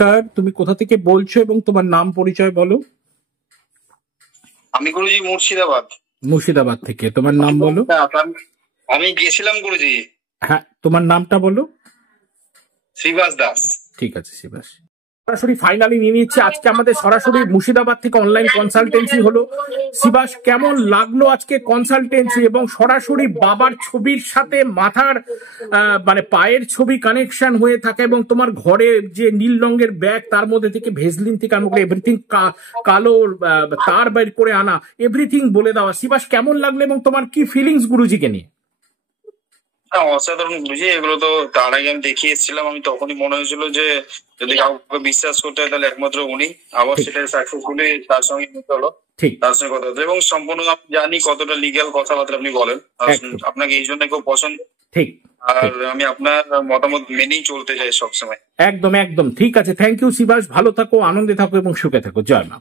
নমস্কার, তুমি কোথা থেকে বলছো এবং তোমার নাম পরিচয় বলো। আমি গুরুজি মুর্শিদাবাদ। মুর্শিদাবাদ থেকে, তোমার নাম বলো। আমি গেছিলাম গুরুজি। হ্যাঁ, তোমার নামটা বলো। শ্রীবাস দাস। ঠিক আছে শ্রীবাস। সরাসরি ফাইনালি নিয়ে নিচ্ছে আজকে আমাদের সরাসরি মুর্শিদাবাদ থেকে অনলাইন কনসালটেন্সি হলো। শিবাস, কেমন লাগলো আজকে কনসালটেন্সি এবং সরাসরি বাবার ছবির সাথে মাথার মানে পায়ের ছবি কানেকশন হয়ে থাকে এবং তোমার ঘরে যে নীল রঙের ব্যাগ তার মধ্যে থেকে ভেজলিন থেকে আরম্ভ করে এভরিথিং কালো তার বের করে আনা এভরিথিং বলে দেওয়া। শিবাস, কেমন লাগলো এবং তোমার কি ফিলিংস গুরুজিকে নিয়ে? অসাধারণ গুরুজি, এগুলো তো তার আগে আমি দেখিয়ে এসেছিলাম। আমি তখনই মনে হয়েছিল যে যদি কাউকে বিশ্বাস করতে হয় তাহলে একমাত্র উনি। আবার সেটা সাকসেসফুলি তার সঙ্গে নিতে হলো, তার সঙ্গে কথা হতো এবং সম্পূর্ণ আমি জানি কতটা লিগ্যাল কথাবার্তা আপনি বলেন। আপনাকে এই জন্য খুব পছন্দ। ঠিক। আর আমি আপনার মতামত মেনেই চলতে চাই সবসময়। একদম একদম ঠিক আছে। থ্যাংক ইউ শিবাস, ভালো থাকো, আনন্দে থাকো এবং সুখে থাকো। জয় মা।